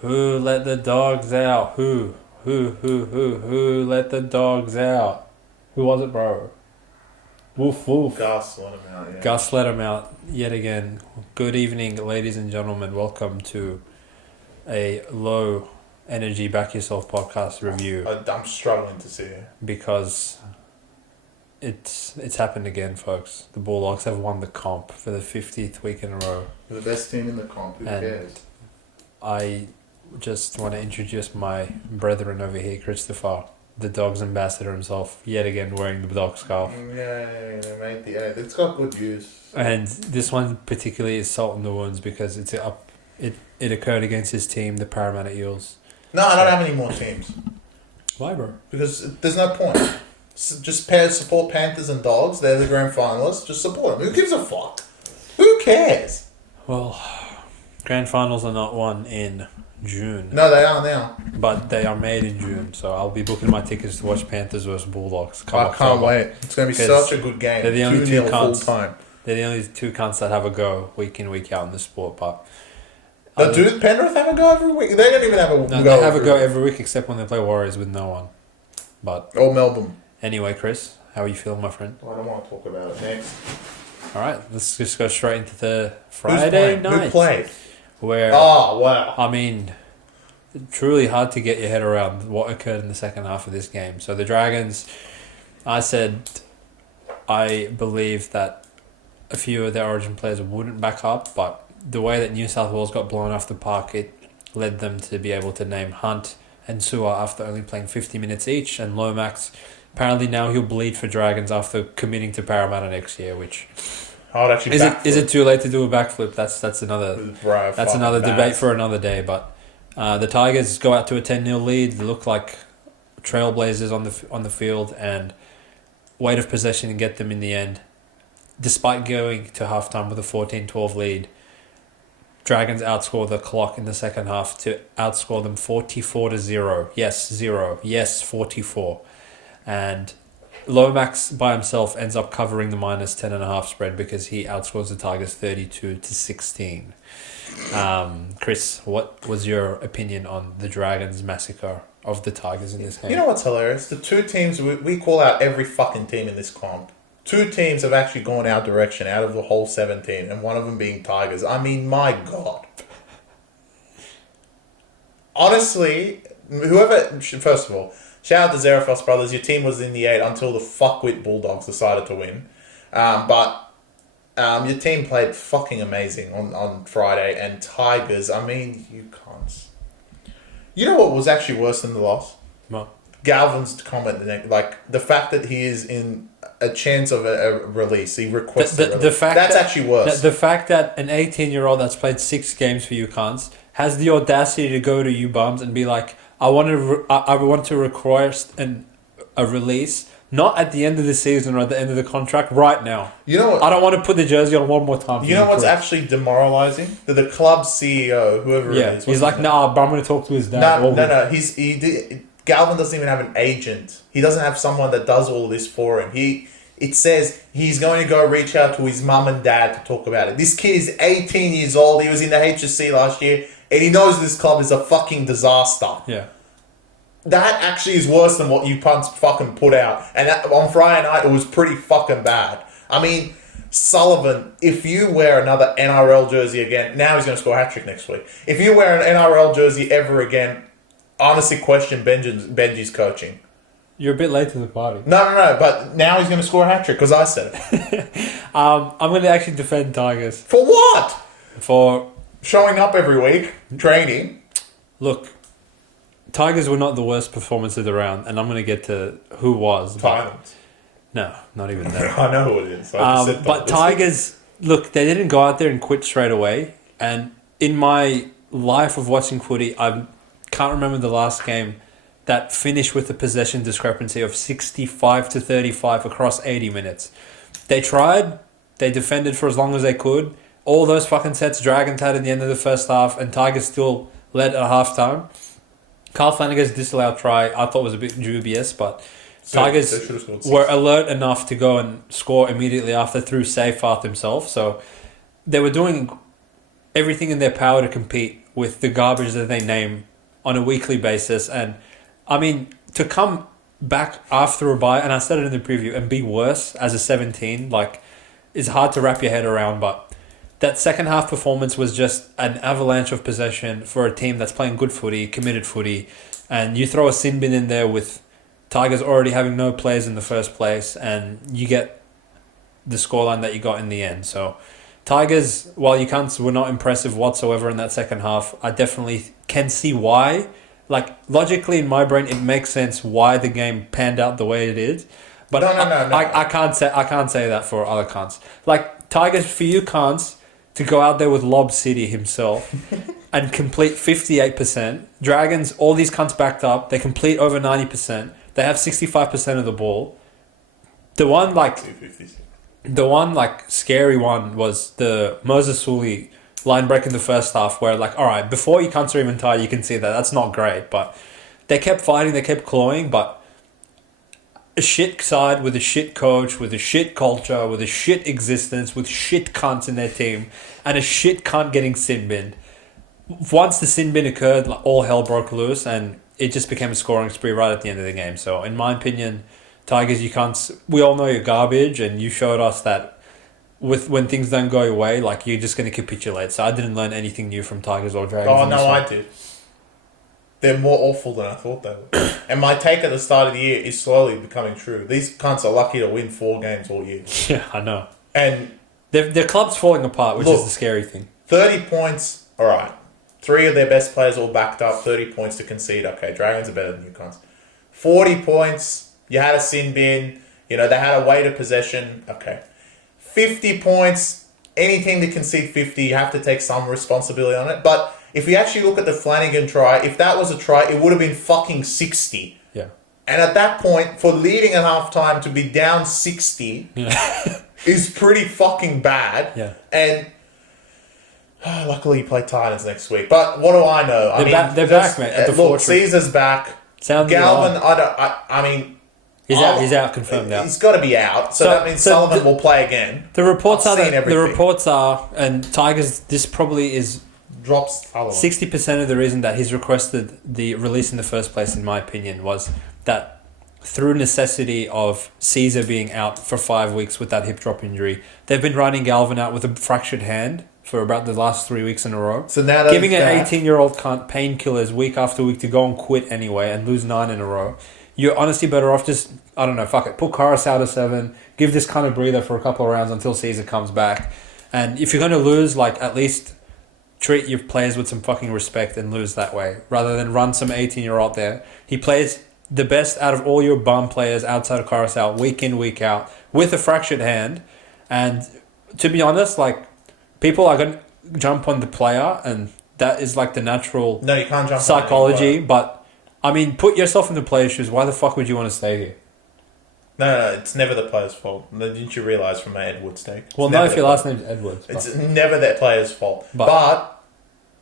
Who let the dogs out? Who let the dogs out? Who was it, bro? Woof woof. Gus let him out, yeah. Gus let him out yet again. Good evening, ladies and gentlemen. Welcome to a low energy Back Yourself Podcast review. I'm struggling to see it. Because it's happened again, folks. The Bulldogs have won the comp for the 50th week in a row. The best team in the comp, who cares? I just want to introduce my brethren over here, Christopher, the Dogs ambassador himself, yet again wearing the dog scarf. Yeah, mate. Yeah, it's got good views. And this one particularly is salt in the wounds because it occurred against his team, the Parramatta Eels. No, I don't have any more teams. Why, bro? Because there's no point. Just support Panthers and Dogs. They're the grand finalists. Just support them. Who gives a fuck? Who cares? Well, grand finals are not won in June. No, they are now. But they are made in June, so I'll be booking my tickets to watch Panthers versus Bulldogs. I can't wait. It's going to be such a good game. They're the only two cunts. Full time. They're the only two cunts that have a go week in, week out in the sport. But do Penrith have a go every week? They don't even have a go. No, they have a go every week except when they play Warriors with no one. Or Melbourne. Anyway, Chris, how are you feeling, my friend? I don't want to talk about it next. All right, let's just go straight into the Friday night. Who played? Where? Oh, wow. I mean, truly hard to get your head around what occurred in the second half of this game. So the Dragons, I believe that a few of their Origin players wouldn't back up, but the way that New South Wales got blown off the park, it led them to be able to name Hunt and Sewer after only playing 50 minutes each, and Lomax, apparently now he'll bleed for Dragons after committing to Parramatta next year, which... I would actually is it too late to do a backflip? That's another debate for another day, but the Tigers go out to a 10-0 lead. They look like trailblazers on the field, and weight of possession and get them in the end. Despite going to halftime with a 14-12 lead, Dragons outscore the clock in the second half to outscore them 44-0. Yes, 0. Yes, 44. And Lomax by himself ends up covering the minus 10.5 spread because he outscores the Tigers 32-16. Chris, what was your opinion on the Dragons' massacre of the Tigers in this game? You know what's hilarious? The two teams, we call out every fucking team in this comp. Two teams have actually gone our direction out of the whole 17, and one of them being Tigers. I mean, my God. Honestly, first of all, shout out to Zarefos Brothers. Your team was in the 8 until the fuckwit Bulldogs decided to win. But your team played fucking amazing on Friday, and Tigers, I mean, you cunts. You know what was actually worse than the loss? What? Galvin's comment, the fact that he is in a chance of a release. He requested a release. That's actually worse. The fact that an 18-year-old that's played 6 games for you cunts has the audacity to go to you bums and be like, I want to request a release, not at the end of the season or at the end of the contract, right now. You know what? I don't want to put the jersey on one more time. You know what's actually demoralising? That the club CEO, whoever it is... he's like, nah, but I'm going to talk to his dad. No. Galvin doesn't even have an agent. He doesn't have someone that does all this for him. It says he's going to go reach out to his mum and dad to talk about it. This kid is 18 years old. He was in the HSC last year, and he knows this club is a fucking disaster. Yeah. That actually is worse than what you punts fucking put out. And on Friday night, it was pretty fucking bad. I mean, Sullivan, if you wear another NRL jersey again, now he's going to score a hat-trick next week. If you wear an NRL jersey ever again, honestly question Benji's coaching. You're a bit late to the party. No, but now he's going to score a hat-trick because I said it. I'm going to actually defend Tigers. For what? For showing up every week, training. Look, Tigers were not the worst performance of the round, and I'm going to get to who was. Titans. No, not even that. I know who it is. But Tigers, look, they didn't go out there and quit straight away. And in my life of watching footy, I can't remember the last game that finished with a possession discrepancy of 65-35 across 80 minutes. They tried. They defended for as long as they could. All those fucking sets Dragons had at the end of the first half, and Tigers still led at halftime. Carl Flanagan's disallowed try I thought was a bit dubious, but Tigers were alert enough to go and score immediately after through Seyfarth himself. So they were doing everything in their power to compete with the garbage that they name on a weekly basis. And, I mean, to come back after a bye, and I said it in the preview, and be worse as a 17, like, is hard to wrap your head around. But that second half performance was just an avalanche of possession for a team that's playing good footy, committed footy. And you throw a sin bin in there with Tigers already having no players in the first place, and you get the scoreline that you got in the end. So Tigers, while you can't, were not impressive whatsoever in that second half, I definitely can see why. Like, logically in my brain, it makes sense why the game panned out the way it is. But No. I can't say that for other cunts. Like, Tigers, for you cunts to go out there with Lob City himself and complete 58%. Dragons, all these cunts backed up. They complete over 90%. They have 65% of the ball. The one scary one was the Moses Sully line break in the first half, where like, all right, before you cunts are even tired, you can see that that's not great, but they kept fighting, they kept clawing. But a shit side with a shit coach, with a shit culture, with a shit existence, with shit cunts in their team, and a shit cunt getting sin binned. Once the sin bin occurred, like, all hell broke loose, and it just became a scoring spree right at the end of the game. So, in my opinion, Tigers, you can't. We all know you're garbage, and you showed us that when things don't go your way, like, you're just going to capitulate. So, I didn't learn anything new from Tigers or Dragons. Oh no, I did. They're more awful than I thought they were. And my take at the start of the year is slowly becoming true. These cunts are lucky to win 4 games all year. Yeah, I know. And their club's falling apart, which is the scary thing. 30 points, all right. 3 of their best players all backed up, 30 points to concede. Okay, Dragons are better than you cunts. 40 points, you had a sin bin. You know, they had a weighted possession. Okay. 50 points, any team that concede 50, you have to take some responsibility on it. But if you actually look at the Flanagan try, if that was a try, it would have been fucking 60. Yeah. And at that point, for leading at halftime to be down 60 is pretty fucking bad. Yeah. And luckily you play Titans next week. But what do I know? They're back, mate. At the look, Caesar's back. Galvin, he's out, confirmed out. He's got to be out. So that means Sullivan will play again. The reports are, and Tigers, this probably is drops 60% of the reason that he's requested the release in the first place, in my opinion, was that through necessity of Caesar being out for 5 weeks with that hip drop injury, they've been running Galvin out with a fractured hand for about the last 3 weeks in a row. So now giving an 18-year-old cunt painkillers week after week to go and quit anyway and lose 9 in a row. You're honestly better off just, I don't know, fuck it. Put Karas out of 7. Give this kind of breather for a couple of rounds until Caesar comes back. And if you're going to lose, like, at least treat your players with some fucking respect and lose that way, rather than run some 18-year-old there. He plays the best out of all your bum players outside of Carousel week in, week out with a fractured hand. And to be honest, like, people are going to jump on the player, and that is like the natural you can't jump psychology. But I mean, put yourself in the player's shoes. Why the fuck would you want to stay here? No, it's never the player's fault. Didn't you realise from my Edwards take? Well, no, if your last name's Edwards. It's never that player's fault. But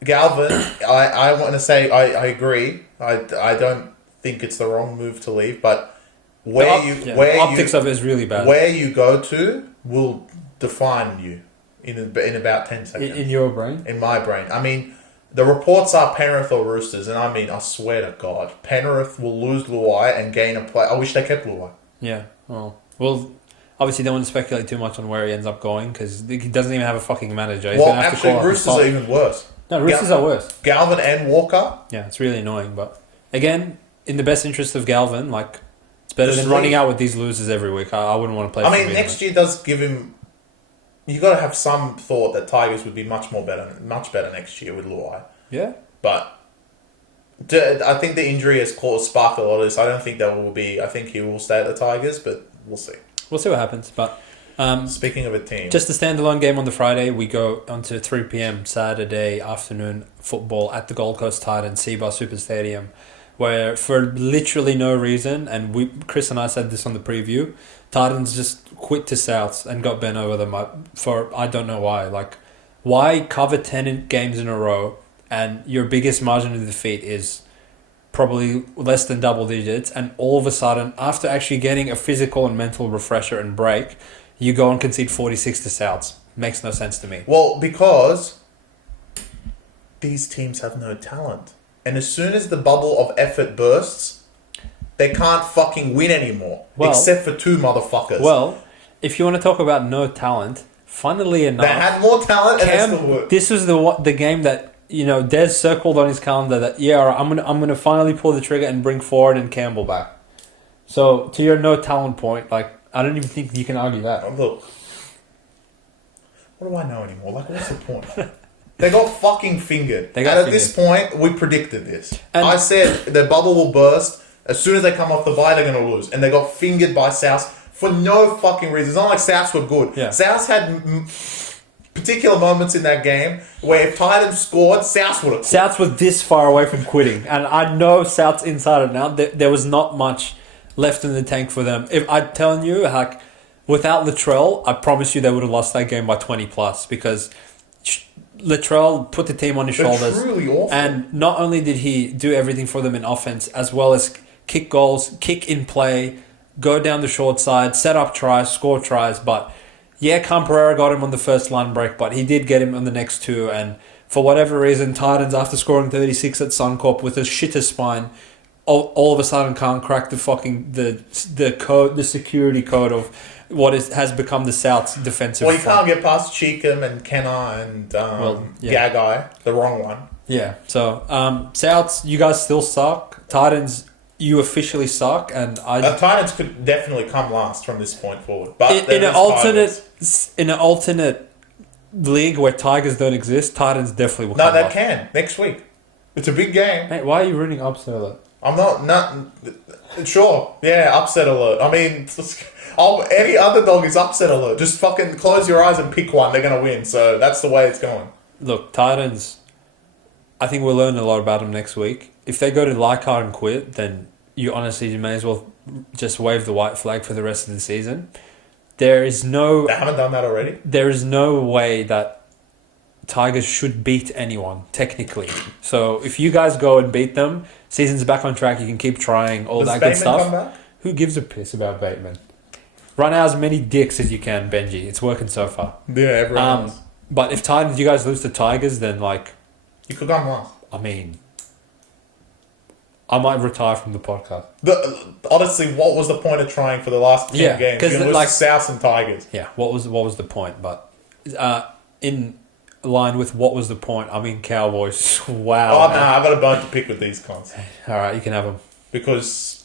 Galvin, I want to say I agree. I don't think it's the wrong move to leave, but the optics of it is really bad. Where you go to will define you in about 10 seconds. In your brain? In my brain. I mean, the reports are Penrith or Roosters, and I mean, I swear to God, Penrith will lose Luai and gain a play. I wish they kept Luai. Yeah. Well, obviously don't want to speculate too much on where he ends up going, because he doesn't even have a fucking manager. He's gonna have to call Roosters are even worse. No, Roosters are worse. Galvin and Walker. Yeah, it's really annoying. But again, in the best interest of Galvin, like, it's better than running out with these losers every week. I wouldn't want to play. I mean, next year does give him. You got to have some thought that Tigers would be much better next year with Luai. Yeah, but I think the injury has sparked a lot of this. I don't think that will be. I think he will stay at the Tigers, but we'll see. We'll see what happens. But speaking of a team, just a standalone game on the Friday, we go on to 3 p.m. Saturday afternoon football at the Gold Coast Titans CBA Super Stadium, where for literally no reason, and Chris and I said this on the preview, Titans just quit to Souths and got bent over them for I don't know why. Like, why cover 10 games in a row and your biggest margin of defeat is probably less than double digits, and all of a sudden, after actually getting a physical and mental refresher and break, you go and concede 46 to Souths. Makes no sense to me. Well, because these teams have no talent. And as soon as the bubble of effort bursts, they can't fucking win anymore. Except for two motherfuckers. Well, if you want to talk about no talent, funnily enough... They had more talent and they still worked. This was the game that, Des circled on his calendar that, I'm gonna finally pull the trigger and bring Ford and Campbell back. So, to your no talent point, I don't even think you can argue that. Look, what do I know anymore? What's the point? They got fucking fingered. At this point, we predicted this. And I said the bubble will burst. As soon as they come off the bye, they're going to lose. And they got fingered by South for no fucking reason. It's not like Souths were good. Yeah. Souths had particular moments in that game where if Titans scored, Souths would have quit. Souths were this far away from quitting. And I know Souths inside and out. There was not much left in the tank for them. If I'm telling you, without Latrell, I promise you they would have lost that game by 20 plus because Latrell put the team on his shoulders. Truly awful. And not only did he do everything for them in offense, as well as kick goals, kick in play, go down the short side, set up tries, score tries. But Camperera got him on the first line break, but he did get him on the next two. And for whatever reason, Titans, after scoring 36 at Suncorp with a shitter spine, all of a sudden can't crack the fucking the code, the security code of what has become the South's defensive. Well, you can't get past Cheekham and Kenna and Gagai, the wrong one. Yeah. So Souths, you guys still suck. Titans, you officially suck, and Titans could definitely come last from this point forward. But in an alternate league where Tigers don't exist, Titans definitely will. No, they can next week. It's a big game. Mate, why are you ruining upset alert? I'm not sure. Yeah, upset alert. I mean, any underdog is upset alert. Just fucking close your eyes and pick one. They're gonna win. So that's the way it's going. Look, Titans. I think we'll learn a lot about them next week. If they go to Leichhardt and quit, then you may as well just wave the white flag for the rest of the season. They haven't done that already? There is no way that Tigers should beat anyone, technically. So if you guys go and beat them, season's back on track, you can keep trying, all that good stuff. Come back? Who gives a piss about Bateman? Run out as many dicks as you can, Benji. It's working so far. Yeah, everyone else. But if you guys lose to Tigers, then you could come last. I mean, I might retire from the podcast. Honestly, what was the point of trying for the last 10 games? You're going to lose South and Tigers. Yeah, what was the point? But in line with what was the point, I mean, Cowboys. Wow. Oh, no, I've got a bone to pick with these cons. All right, you can have them. Because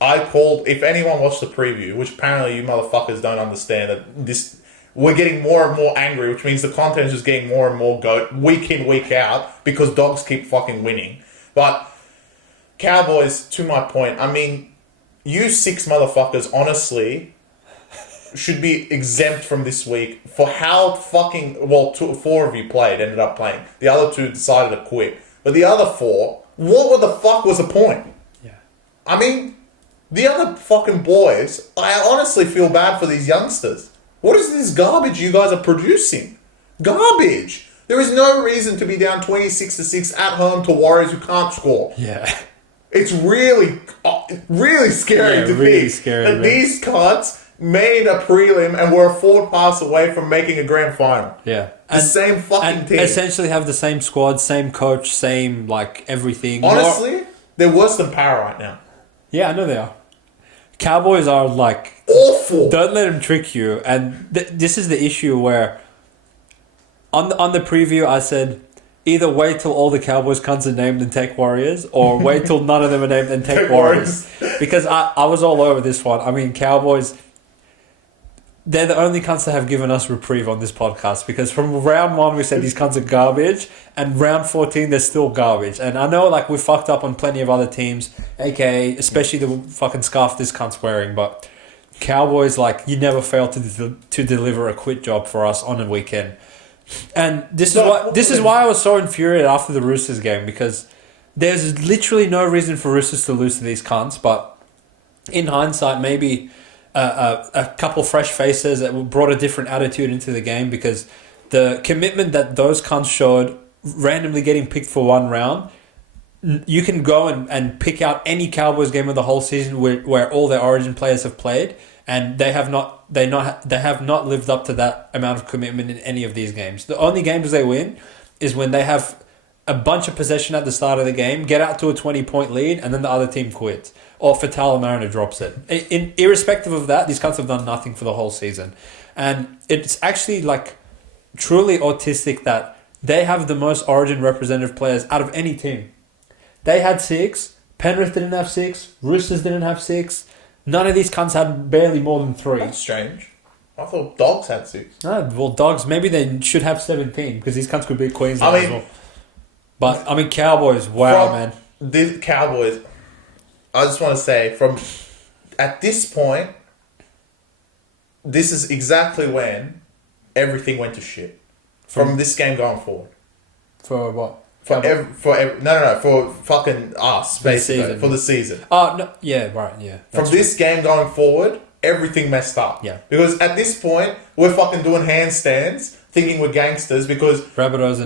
I called, if anyone watched the preview, which apparently you motherfuckers don't understand, that we're getting more and more angry, which means the content is just getting more and more goat week in, week out, because dogs keep fucking winning. But Cowboys, to my point, I mean, you six motherfuckers, honestly, should be exempt from this week for how fucking... Well, four of you ended up playing. The other two decided to quit. But the other four, what the fuck was the point? Yeah. I mean, the other fucking boys, I honestly feel bad for these youngsters. What is this garbage you guys are producing? Garbage! There is no reason to be down 26-6 at home to Warriors who can't score. Yeah. It's really, really scary to think that these cunts made a prelim and were a forward pass away from making a grand final. Yeah. The same fucking team. Essentially have the same squad, same coach, same, everything. Honestly, they're worse than Power right now. Yeah, I know they are. Cowboys are, awful. Don't let them trick you. And this is the issue where on the preview I said, either wait till all the Cowboys cunts are named and take Warriors, or wait till none of them are named and take Warriors. Because I was all over this one. I mean, Cowboys, they're the only cunts that have given us reprieve on this podcast, because from round 1 we said these cunts are garbage, and round 14 they're still garbage. And I know we fucked up on plenty of other teams, aka especially the fucking scarf this cunt's wearing, but Cowboys, you never fail to deliver a quit job for us on a weekend. And this is why I was so infuriated after the Roosters game, because there's literally no reason for Roosters to lose to these cunts, but in hindsight, maybe a couple fresh faces that brought a different attitude into the game, because the commitment that those cunts showed, randomly getting picked for one round, you can go and pick out any Cowboys game of the whole season where all their Origin players have played, and they have not lived up to that amount of commitment in any of these games. The only games they win is when they have a bunch of possession at the start of the game, get out to a 20-point lead, and then the other team quits. Or Fatala Mariner drops it. Irrespective of that, these cunts have done nothing for the whole season. And it's actually like truly autistic that they have the most Origin representative players out of any team. They had 6. Penrith didn't have 6. Roosters didn't have 6. None of these cunts had barely more than 3. That's strange. I thought Dogs had 6. Well, Dogs, maybe they should have 17 because these cunts could beat Queensland as well. But, Cowboys, wow, man. The Cowboys, I just want to say, at this point, this is exactly when everything went to shit. From this game going forward. For what? For fucking us, basically. For the season. Oh, no. Yeah, right, yeah. From this game going forward, everything messed up. Yeah. Because at this point, we're fucking doing handstands, thinking we're gangsters, because Rabbitohs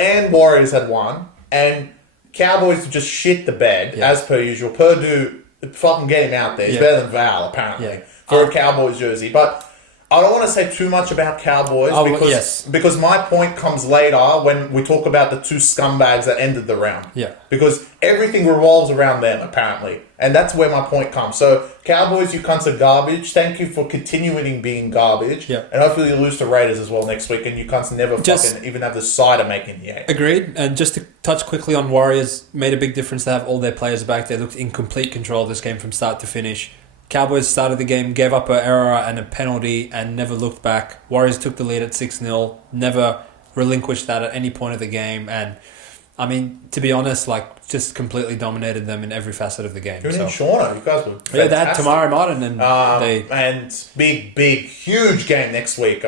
and Warriors had won, and Cowboys just shit the bed, as per usual. Purdue, fucking get him out there. He's better than Val, apparently, for a Cowboys jersey. But I don't want to say too much about Cowboys because my point comes later when we talk about the 2 scumbags that ended the round. Yeah. Because everything revolves around them, apparently. And that's where my point comes. So, Cowboys, you cunts are garbage. Thank you for continuing being garbage. Yeah. And hopefully you lose to Raiders as well next week and you cunts never fucking even have the side of making the 8. Agreed. And just to touch quickly on Warriors, made a big difference to have all their players back. They looked in complete control of this game from start to finish. Cowboys started the game, gave up an error and a penalty and never looked back. Warriors took the lead at 6-0, never relinquished that at any point of the game. And, to be honest, just completely dominated them in every facet of the game. Even in Shauna, you guys were fantastic. Yeah, they had Tamara Martin and and big, huge game next week.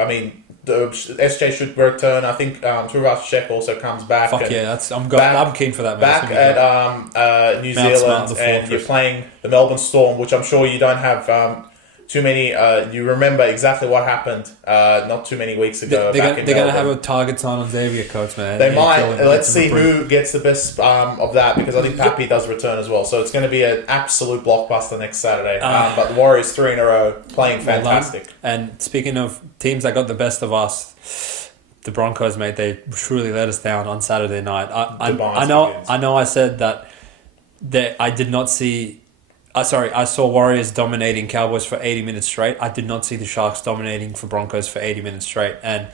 The SJ should return. I think Turaj Shek also comes back. Fuck yeah, I'm keen for that. Man. Back at New Zealand, and you're playing the Melbourne Storm, which I'm sure you don't have too many. You remember exactly what happened not too many weeks ago. They're going to have a target sign on Xavier Coates, man. They might. Let's see who gets the best of that, because I think Pappy does return as well. So it's going to be an absolute blockbuster next Saturday. But the Warriors 3 in a row playing fantastic. And speaking of teams that got the best of us, the Broncos, mate, they truly let us down on Saturday night. I know. I said that I did not see. I saw Warriors dominating Cowboys for 80 minutes straight. I did not see the Sharks dominating for Broncos for 80 minutes straight. And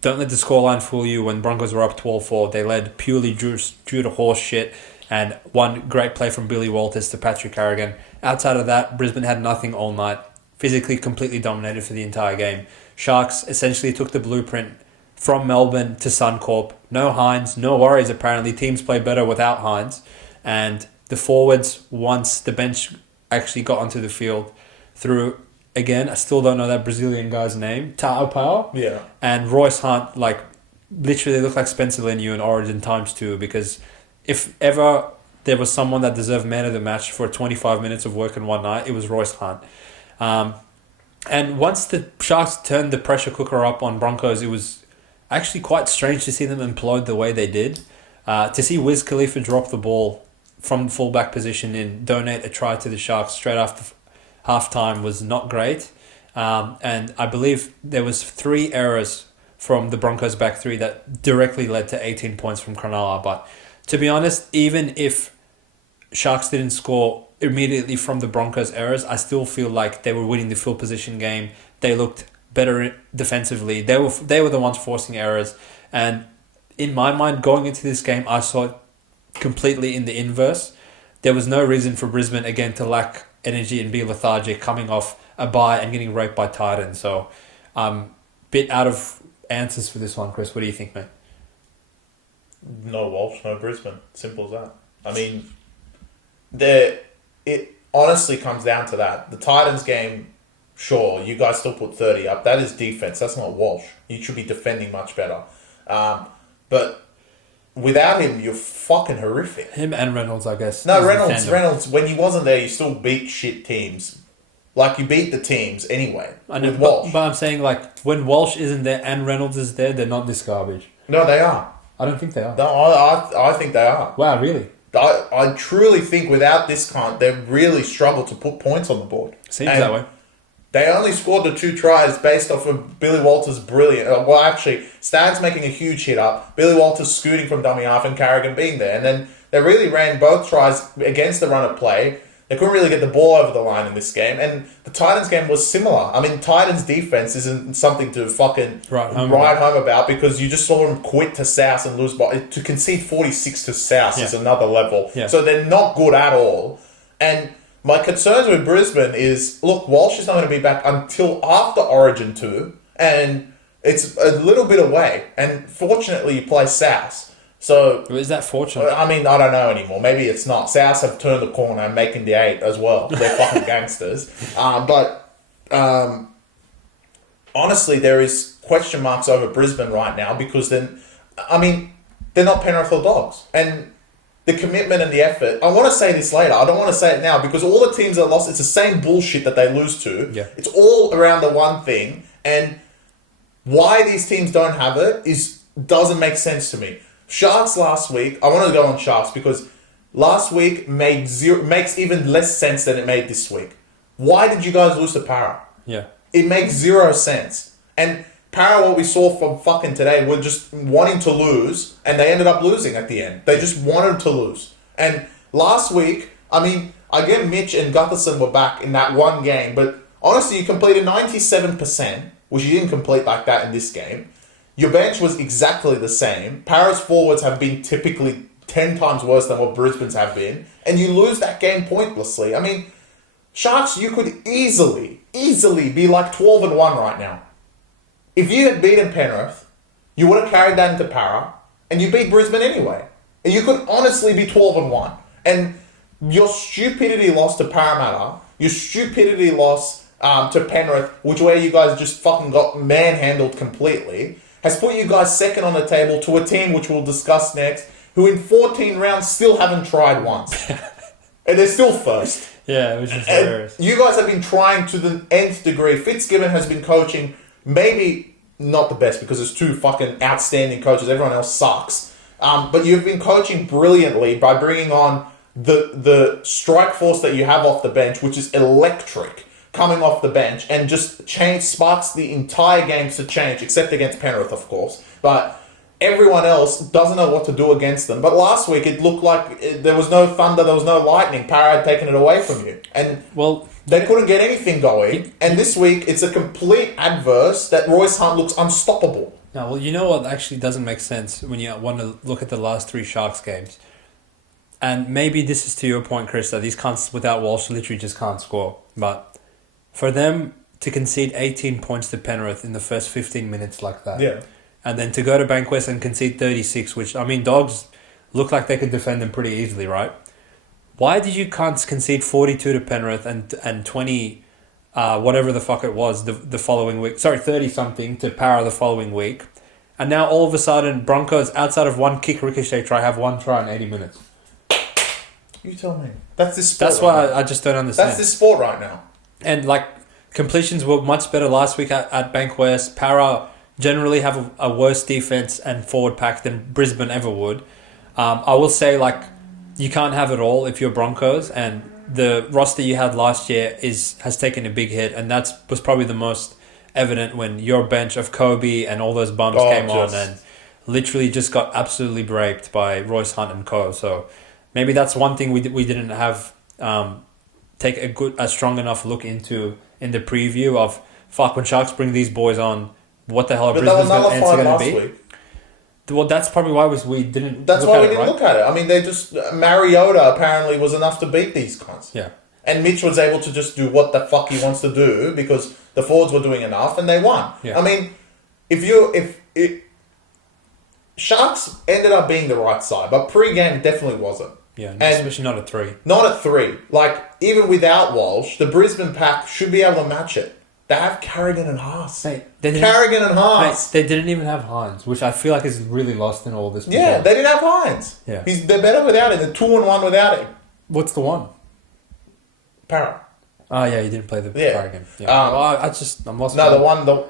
don't let the scoreline fool you. When Broncos were up 12-4, they led purely due to horse shit. And one great play from Billy Walters to Patrick Carrigan. Outside of that, Brisbane had nothing all night. Physically completely dominated for the entire game. Sharks essentially took the blueprint from Melbourne to Suncorp. No Hines, no worries apparently. Teams play better without Hines. And the forwards, once the bench actually got onto the field, through, again, I still don't know that Brazilian guy's name, Ta'opao. Yeah. And Royce Hunt, literally looked like Spencer Leniu in Origin ×2, because if ever there was someone that deserved man of the match for 25 minutes of work in one night, it was Royce Hunt. And once the Sharks turned the pressure cooker up on Broncos, it was actually quite strange to see them implode the way they did. To see Wiz Khalifa drop the ball from fullback position and donate a try to the Sharks straight after halftime was not great. And I believe there was 3 errors from the Broncos back 3 that directly led to 18 points from Cronulla. But to be honest, even if Sharks didn't score immediately from the Broncos' errors, I still feel like they were winning the field position game. They looked better defensively. They were the ones forcing errors. And in my mind, going into this game, I saw it completely in the inverse. There was no reason for Brisbane, again, to lack energy and be lethargic coming off a bye and getting raped by Titans. So, bit out of answers for this one, Chris. What do you think, mate? No Walsh, no Brisbane. Simple as that. It honestly comes down to that. The Titans game, sure, you guys still put 30 up. That is defense. That's not Walsh. You should be defending much better. But without him, you're fucking horrific. Him and Reynolds, I guess. No, Reynolds, when he wasn't there, you still beat shit teams. You beat the teams anyway. I know, with Walsh. But I'm saying, when Walsh isn't there and Reynolds is there, they're not this garbage. No, they are. I don't think they are. No, I think they are. Wow, really? I truly think without this kind, they really struggle to put points on the board. Seems that way. They only scored the 2 tries based off of Billy Walters' brilliant... Well, actually, Staggs making a huge hit up, Billy Walters scooting from dummy half, and Carrigan being there. And then they really ran both tries against the run of play. They couldn't really get the ball over the line in this game. And the Titans game was similar. I mean, Titans defense isn't something to fucking write home about, because you just saw them quit to South and lose by... To concede 46 to South is another level. Yeah. So they're not good at all. And... my concerns with Brisbane is, look, Walsh is not going to be back until after Origin 2, and it's a little bit away. And fortunately, you play South. So is that fortunate? I mean, I don't know anymore. Maybe it's not. South have turned the corner and making the 8 as well. They're fucking gangsters. Honestly, there is question marks over Brisbane right now, because then, I mean, they're not Penrith or Dogs. And the commitment and the effort. I want to say this later. I don't want to say it now, because all the teams that lost, it's the same bullshit that they lose to. Yeah. It's all around the one thing. And why these teams don't have it doesn't make sense to me. Sharks last week, I want to go on Sharks because last week makes even less sense than it made this week. Why did you guys lose to Para? Yeah. It makes zero sense. And Para, what we saw from fucking today, were just wanting to lose, and they ended up losing at the end. They just wanted to lose. And last week, I mean, again, Mitch and Gutherson were back in that one game, but honestly, you completed 97%, which you didn't complete like that in this game. Your bench was exactly the same. Para's forwards have been typically 10 times worse than what Brisbane's have been, and you lose that game pointlessly. I mean, Sharks, you could easily be like 12-1 right now. If you had beaten Penrith, you would have carried that into Para, and you beat Brisbane anyway. And you could honestly be 12-1. And your stupidity loss to Parramatta, your stupidity loss to Penrith, where you guys just fucking got manhandled completely, has put you guys second on the table to a team which we'll discuss next, who in 14 rounds still haven't tried once. And they're still first. Yeah, which is hilarious. You guys have been trying to the nth degree. Fitzgibbon has been coaching, maybe not the best because there's 2 fucking outstanding coaches. Everyone else sucks. But you've been coaching brilliantly by bringing on the strike force that you have off the bench, which is electric, coming off the bench, and just sparks the entire games to change, except against Penrith, of course. But everyone else doesn't know what to do against them. But last week, it looked like there was no thunder, there was no lightning. Para had taken it away from you. And they couldn't get anything going. And this week, it's a complete adverse that Royce Hunt looks unstoppable. No, well, you know what actually doesn't make sense when you want to look at the last 3 Sharks games? And maybe this is to your point, Chris, that these cunts without Walsh literally just can't score. But for them to concede 18 points to Penrith in the first 15 minutes like that. Yeah. And then to go to Bankwest and concede 36, which, I mean, Dogs look like they could defend them pretty easily, right? Why did you cunts concede 42 to Penrith and 20, whatever the fuck it was, the following week? Sorry, 30-something to Para the following week. And now all of a sudden, Broncos, outside of one kick ricochet try, have 1 try in 80 minutes. You tell me. That's this sport. That's why I just don't understand. That's this sport right now. And, like, completions were much better last week at Bankwest. Para generally have a worse defense and forward pack than Brisbane ever would. I will say, like, you can't have it all if you're Broncos, and the roster you had last year has taken a big hit, and that was probably the most evident when your bench of Kobe and all those bums came on and literally just got absolutely raped by Royce Hunt and co. So maybe that's one thing we didn't have take a strong enough look into in the preview of, fuck, when Sharks bring these boys on, what the hell are Brisbane's answer going to be? Week. Well, that's probably why we didn't. That's why we didn't look at it. I mean, they just Mariota apparently was enough to beat these cunts. Yeah, and Mitch was able to just do what the fuck he wants to do because the forwards were doing enough, and they won. Yeah. I mean, Sharks ended up being the right side, but pre-game definitely wasn't. Yeah, especially not at 3. Not at 3. Like, even without Walsh, the Brisbane pack should be able to match it. They have Carrigan and Haas. Carrigan and Haas. They didn't even have Hines, which I feel like is really lost in all this. Yeah, they didn't have Hines. Yeah. They're better without him. They're 2-1 without him. What's the one? Para. Oh, yeah, you didn't play the Carrigan. Yeah. I'm lost. No,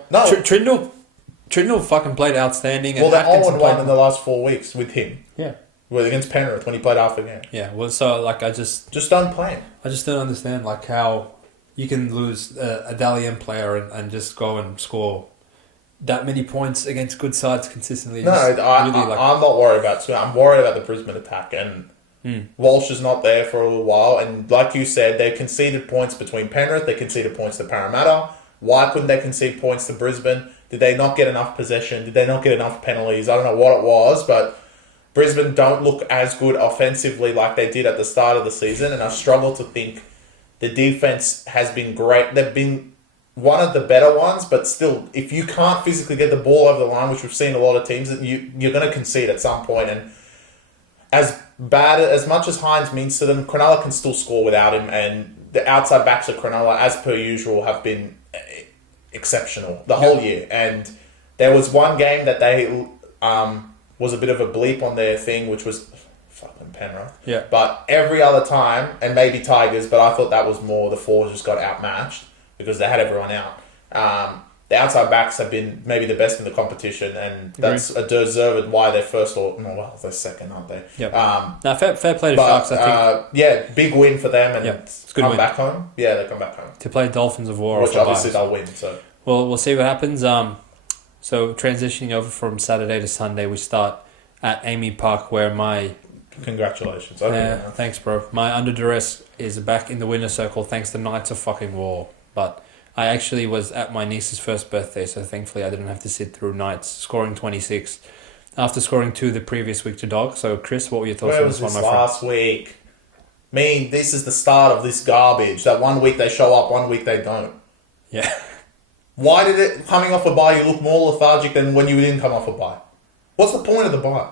Trindle fucking played outstanding. Well, they're 0-1 in the last 4 weeks with him. Yeah. Well, against Penrith when he played half a game. Yeah, well, so, like, I just don't play him. I just don't understand, like, how you can lose a Dalian player and just go and score that many points against good sides consistently. No, I'm not worried about it. I'm worried about the Brisbane attack. And Walsh is not there for a little while. And like you said, they conceded points between Penrith. They conceded points to Parramatta. Why couldn't they concede points to Brisbane? Did they not get enough possession? Did they not get enough penalties? I don't know what it was, but Brisbane don't look as good offensively like they did at the start of the season. And I struggle to think the defense has been great. They've been one of the better ones, but still, if you can't physically get the ball over the line, which we've seen a lot of teams, you're going to concede at some point. And as much as Hines means to them, Cronulla can still score without him, and the outside backs of Cronulla, as per usual, have been exceptional the whole year. And there was one game that they was a bit of a bleep on their thing, which was fucking Penrith. Yeah. But every other time, and maybe Tigers, but I thought that was more the Fours just got outmatched because they had everyone out. The outside backs have been maybe the best in the competition, and that's a deserved why they're first they're second, aren't they? Yeah. Fair play to Sharks, I think. Big win for them, and it's good come win. Back home. Yeah, they come back home. To play Dolphins of War. Which obviously they'll win, so. Well, we'll see what happens. So transitioning over from Saturday to Sunday, we start at Amy Park, where my... Congratulations. Thanks, bro. My under duress is back in the winner's circle thanks to Knights of fucking War. But I actually was at my niece's first birthday, so thankfully I didn't have to sit through Knights, scoring 26 after scoring 2 the previous week to Dog. So, Chris, what were your thoughts on this one, my friend? Last week? This is the start of this garbage. That one week they show up, one week they don't. Yeah. Why did it, coming off a bye, you look more lethargic than when you didn't come off a bye? What's the point of the bye?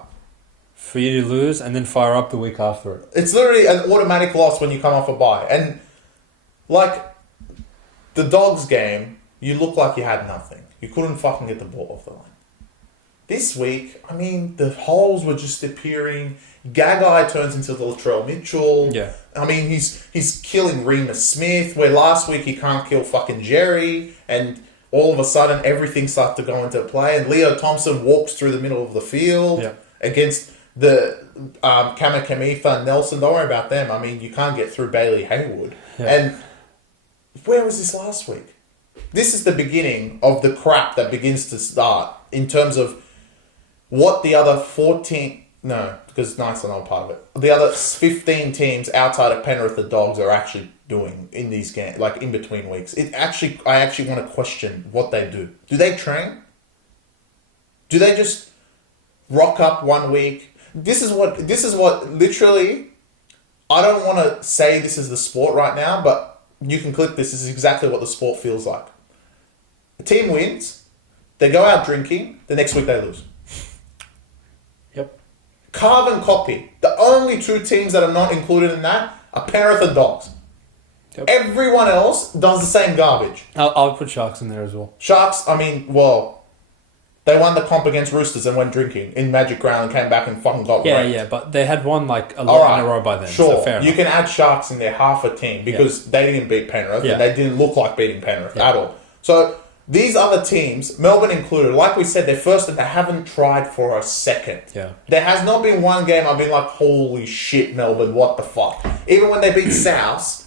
For you to lose and then fire up the week after it. It's literally an automatic loss when you come off a bye. And, the Dogs game, you look like you had nothing. You couldn't fucking get the ball off the line. This week, the holes were just appearing. Gagai turns into the Latrell Mitchell. Yeah. He's killing Remus Smith, where last week he can't kill fucking Jerry, and all of a sudden everything starts to go into play, and Leo Thompson walks through the middle of the field against the Kamikamifa and Nelson. Don't worry about them. You can't get through Bailey Haywood. Yeah. And where was this last week? This is the beginning of the crap that begins to start in terms of what the other 14... No, because Knights are not part of it. The other 15 teams outside of Penrith, the Dogs, are actually doing in these games, in between weeks. I actually want to question what they do. Do they train? Do they just rock up one week? This is what literally... I don't want to say this is the sport right now, but you can click this. This is exactly what the sport feels like. The team wins. They go out drinking. The next week they lose. Yep. Carve and copy. The only 2 teams that are not included in that are Penrith and Dogs. Yep. Everyone else does the same garbage. I'll put Sharks in there as well. Sharks, they won the comp against Roosters and went drinking in Magic Round and came back and fucking got raped. Yeah, but they had won a lot in a row by then. Sure, so fair you enough. can add Sharks in there, half a team, because they didn't beat Penrith and they didn't look like beating Penrith at all. So these other teams, Melbourne included, like we said, they're first and they haven't tried for a second. Yeah. There has not been one game I've been like, holy shit, Melbourne, what the fuck? Even when they beat Souths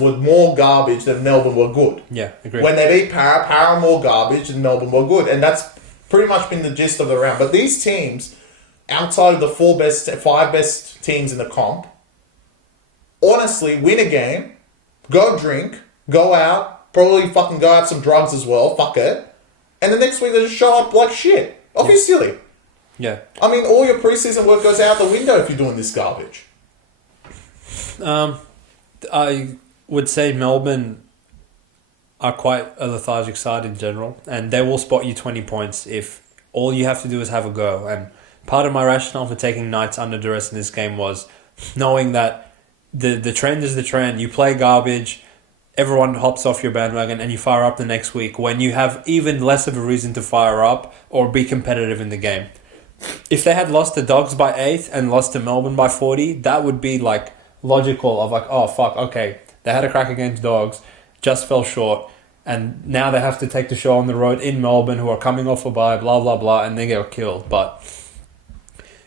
were more garbage than Melbourne were good. Yeah, agreed. When they beat Para more garbage than Melbourne were good. And that's pretty much been the gist of the round. But these teams, outside of the 5 best teams in the comp, honestly, win a game, go drink, go out, probably fucking go have some drugs as well, fuck it. And the next week they just show up like shit. Obviously. Yeah. All your preseason work goes out the window if you're doing this garbage. I would say Melbourne are quite a lethargic side in general, and they will spot you 20 points if all you have to do is have a go. And part of my rationale for taking Knights under duress in this game was knowing that the trend is the trend. You play garbage, everyone hops off your bandwagon, and you fire up the next week when you have even less of a reason to fire up or be competitive in the game. If they had lost to Dogs by 8 and lost to Melbourne by 40, that would be logical of oh fuck, okay, they had a crack against Dogs, just fell short, and now they have to take the show on the road in Melbourne, who are coming off a bye, blah blah blah, and they get killed. But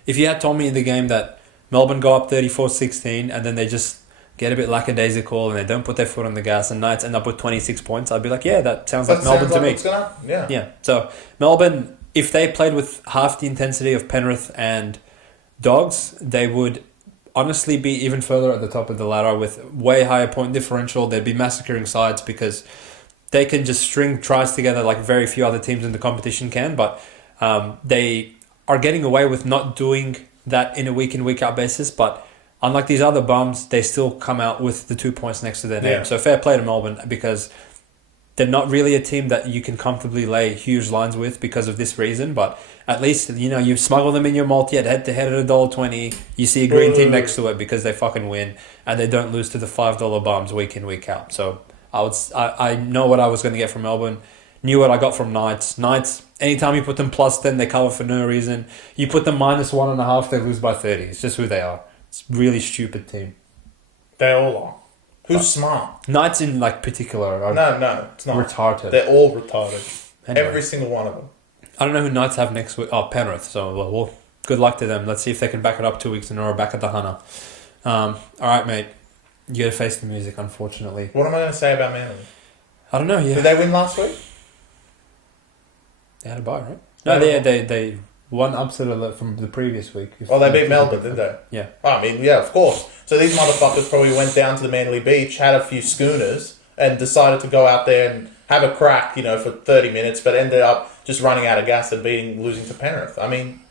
if you had told me in the game that Melbourne go up 34-16 and then they get a bit lackadaisical and they don't put their foot on the gas and Knights end up with 26 points, I'd be like, yeah, that sounds like Melbourne to me. Yeah. So Melbourne, if they played with half the intensity of Penrith and Dogs, they would honestly be even further at the top of the ladder with way higher point differential. They'd be massacring sides because they can just string tries together like very few other teams in the competition can, but they are getting away with not doing that in a week in, week out basis. But unlike these other bums, they still come out with the 2 points next to their name. So fair play to Melbourne, because they're not really a team that you can comfortably lay huge lines with because of this reason. But at least, you smuggle them in your multi at head-to-head at $1.20. You see a green team next to it because they fucking win, and they don't lose to the $5 bums week in, week out. So I know what I was going to get from Melbourne, knew what I got from Knights. Knights, anytime you put them +10, they cover for no reason. You put them -1.5, they lose by 30. It's just who they are. It's a really stupid team. They all are. Who's smart? Knights in particular are no, it's not. Retarded. They're all retarded. Anyway. Every single one of them. I don't know who Knights have next week. Oh, Penrith. So, well, good luck to them. Let's see if they can back it up 2 weeks in a row back at the Hunter. All right, mate. You got to face the music, unfortunately. What am I going to say about Manly? I don't know. Yeah. Did they win last week? They had a bye, right? No, they won upset alert from the previous week. They beat Melbourne, didn't they? Yeah. I mean, yeah, of course. So these motherfuckers probably went down to the Manly Beach, had a few schooners, and decided to go out there and have a crack, for 30 minutes, but ended up just running out of gas and losing to Penrith. I mean,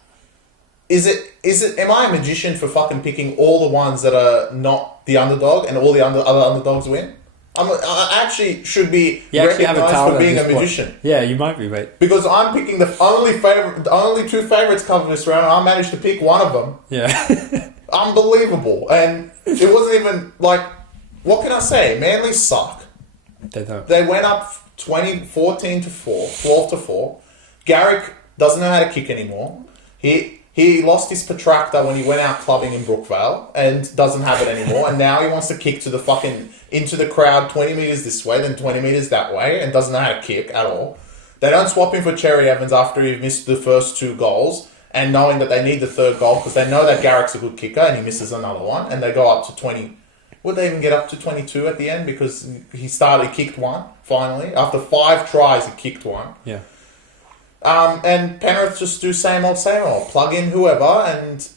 am I a magician for fucking picking all the ones that are not the underdog and all the other underdogs win? I actually should be recognized for being a magician. Yeah, you might be, mate. Because I'm picking the only two favourites cover this round, and I managed to pick one of them. Yeah. Unbelievable. And it wasn't even what can I say? Manly suck. They don't. They went up 14 to 4, 12 to 4. Garrick doesn't know how to kick anymore. He lost his protractor when he went out clubbing in Brookvale and doesn't have it anymore. And now he wants to kick to the into the crowd 20 metres this way, then 20 metres that way, and doesn't know how to kick at all. They don't swap him for Cherry Evans after he missed the first 2 goals, and knowing that they need the third goal because they know that Garrick's a good kicker and he misses another one, and they go up to 20. Would they even get up to 22 at the end because he kicked one, finally. After 5 tries, he kicked one. Yeah. And Penrith just do same old. Plug in whoever, and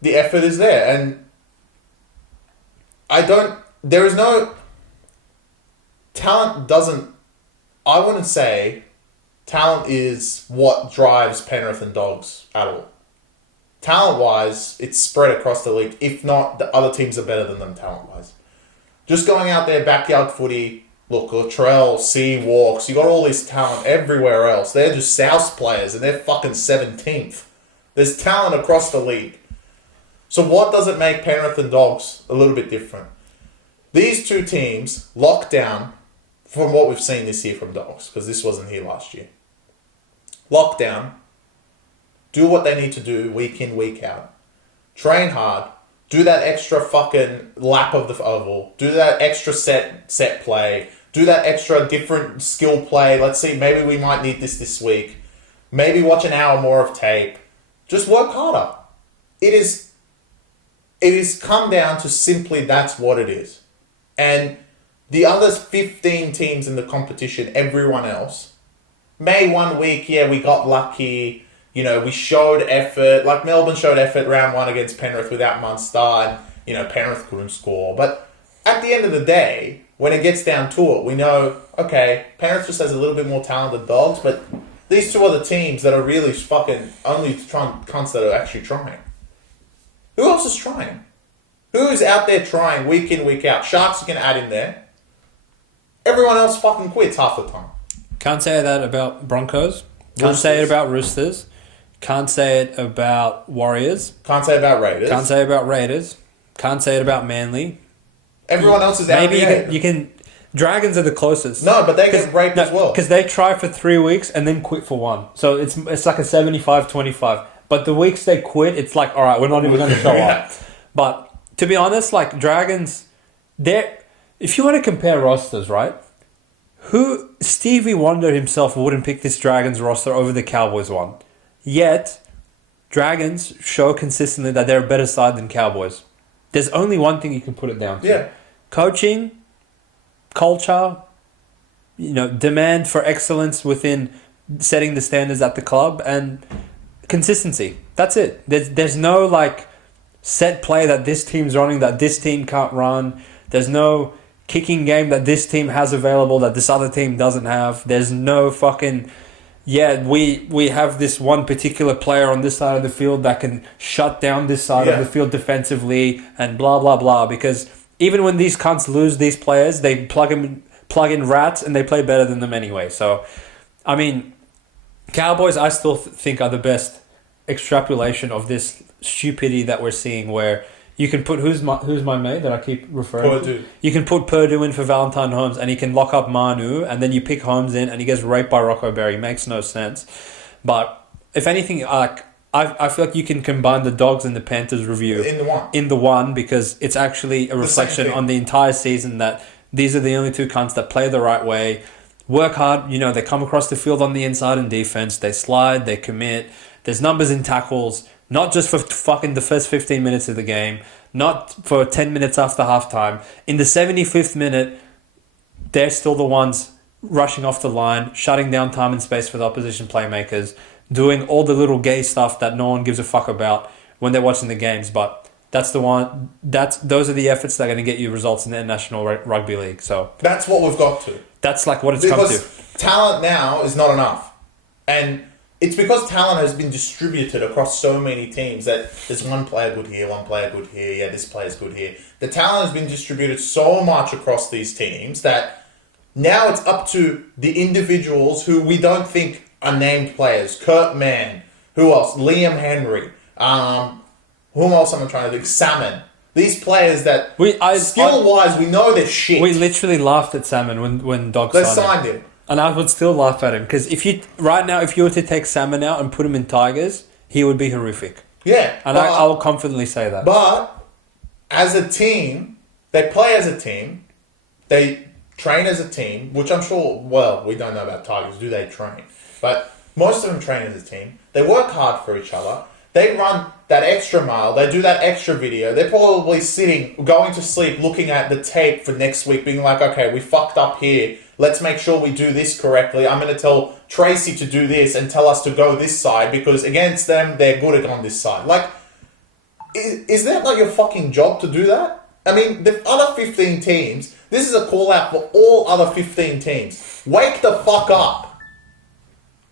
the effort is there. And there is no... Talent doesn't... I wouldn't say talent is what drives Penrith and Dogs at all. Talent-wise, it's spread across the league. If not, the other teams are better than them talent-wise. Just going out there, backyard footy... Look, Latrell, C, Walks, you got all this talent everywhere else. They're just South players and they're fucking 17th. There's talent across the league. So what does it make Penrith and Dogs a little bit different? These two teams lock down from what we've seen this year from Dogs, because this wasn't here last year. Lock down, do what they need to do week in, week out. Train hard. Do that extra fucking lap of the oval. Do that extra set play. Do that extra different skill play. Let's see, maybe we might need this week. Maybe watch an hour more of tape. Just work harder. It is come down to simply that's what it is. And the other 15 teams in the competition, everyone else, may 1 week, we got lucky. We showed effort. Like Melbourne showed effort round 1 against Penrith without Munster, and, Penrith couldn't score. But at the end of the day, when it gets down to it, we know, okay, Penrith just has a little bit more talent than Dogs, but these two are the teams that are really fucking only cunts that are actually trying. Who else is trying? Who is out there trying week in, week out? Sharks you can add in there. Everyone else fucking quits half the time. Can't say that about Broncos. Can't say it about Roosters. Can't say it about Warriors. Can't say about Raiders. Can't say it about Raiders. Can't say it about Manly. Everyone else is out. Maybe you can... Dragons are the closest. No, but they get raped as well. Because they try for 3 weeks and then quit for 1. So it's like a 75-25. But the weeks they quit, it's like, all right, we're not even going to show up. But to be honest, Dragons, if you want to compare rosters, right? Stevie Wonder himself wouldn't pick this Dragons roster over the Cowboys one. Yet, Dragons show consistently that they're a better side than Cowboys. there's only one thing you can put it down to. Yeah. Coaching, culture, demand for excellence within setting the standards at the club, and consistency. That's it. There's no like set play that this team's running that this team can't run. There's no kicking game that this team has available that this other team doesn't have. There's no fucking... Yeah, we have this one particular player on this side of the field that can shut down this side of the field defensively and blah, blah, blah. Because even when these cunts lose these players, they plug in rats and they play better than them anyway. So, I mean, Cowboys I still think are the best extrapolation of this stupidity that we're seeing, where you can put who's my mate that I keep referring to. You can put Purdue in for Valentine Holmes, and he can lock up Manu, and then you pick Holmes in, and he gets raped by Rocco Berry. Makes no sense. But if anything, I feel like you can combine the Dogs and the Panthers review in the one because it's actually a reflection on the entire season that these are the only two cunts that play the right way, work hard. They come across the field on the inside in defense. They slide. They commit. There's numbers in tackles. Not just for fucking the first 15 minutes of the game, not for 10 minutes after halftime. In the 75th minute, they're still the ones rushing off the line, shutting down time and space for the opposition playmakers, doing all the little gay stuff that no one gives a fuck about when they're watching the games. But those are the efforts that are going to get you results in the International Rugby League. So that's what we've got to. That's like what it's come to. Because talent now is not enough. And it's because talent has been distributed across so many teams that there's one player good here, one player good here, yeah, this player's good here. The talent has been distributed so much across these teams that now it's up to the individuals who we don't think are named players. Kurt Mann, who else? Liam Henry. Who else am I trying to think? Salmon. These players that skill-wise we know they're shit. We literally laughed at Salmon when Dogs signed him. And I would still laugh at him because if you were to take Salmon out and put him in Tigers, he would be horrific. Yeah. And I'll confidently say that. But as a team, they play as a team, they train as a team, which I'm sure, well, we don't know about Tigers, do they train? But most of them train as a team. They work hard for each other. They run that extra mile. They do that extra video. They're probably going to sleep, looking at the tape for next week, being like, okay, we fucked up here. Let's make sure we do this correctly. I'm going to tell Tracy to do this and tell us to go this side because against them, they're good on this side. Like, is that not your fucking job to do that? I mean, the other 15 teams, this is a call out for all other 15 teams. Wake the fuck up.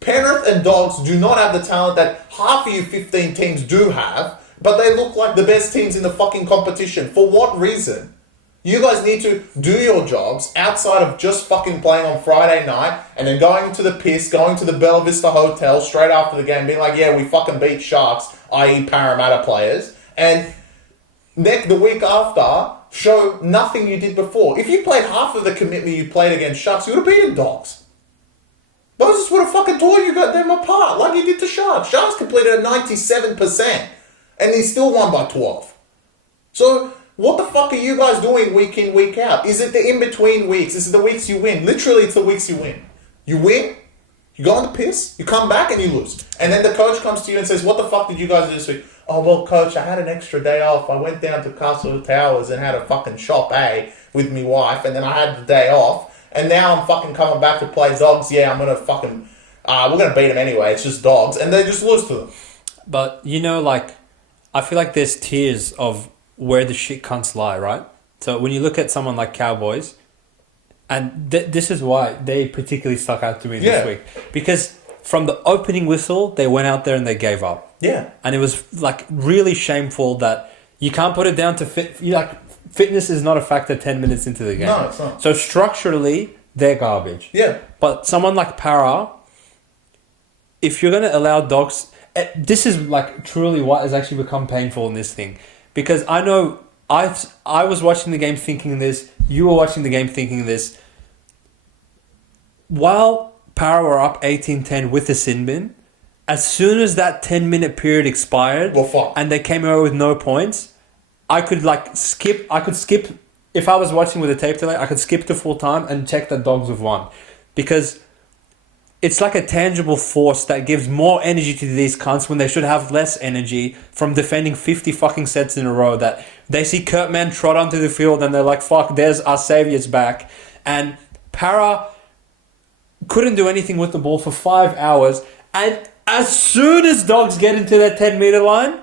Penrith and Dogs do not have the talent that half of you 15 teams do have, but they look like the best teams in the fucking competition. For what reason? You guys need to do your jobs outside of just fucking playing on Friday night and then going to the piss, going to the Bella Vista Hotel straight after the game, being like, yeah, we fucking beat Sharks, i.e. Parramatta players, and the week after, show nothing you did before. If you played half of the commitment you played against Sharks, you would have beaten Dogs. Moses would have fucking tore you got them apart like you did to Sharks. Sharks completed at 97%, and he still won by 12. So what the fuck are you guys doing week in, week out? Is it the in-between weeks? Is it the weeks you win? Literally, it's the weeks you win. You win, you go on the piss, you come back and you lose. And then the coach comes to you and says, what the fuck did you guys do this week? Oh, well, coach, I had an extra day off. I went down to Castle Towers and had a fucking shop, with me wife. And then I had the day off. And now I'm fucking coming back to play Dogs. Yeah, I'm going to fucking... we're going to beat them anyway. It's just Dogs. And they just lose to them. But, I feel like there's tiers of where the shit cunts lie, right? So when you look at someone like Cowboys, and this is why they particularly stuck out to me this week. Because from the opening whistle, they went out there and they gave up. Yeah. And it was, really shameful that you can't put it down to fitness is not a factor 10 minutes into the game. No, it's not. So structurally, they're garbage. Yeah. But someone like Para, if you're going to allow Dogs... This is truly what has actually become painful in this thing. Because I know I was watching the game thinking this. You were watching the game thinking this. While Para were up 18-10 with the sin bin, as soon as that 10-minute period expired and they came over with no points... I could skip. If I was watching with a tape delay, I could skip to full time and check that Dogs have won, because it's like a tangible force that gives more energy to these cunts when they should have less energy from defending 50 fucking sets in a row that They see Kurtman trot onto the field and they're like, fuck, there's our saviour's back. And Para couldn't do anything with the ball for 5 hours. And as soon as Dogs get into that 10-meter line,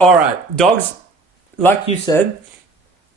all right, Dogs, like you said,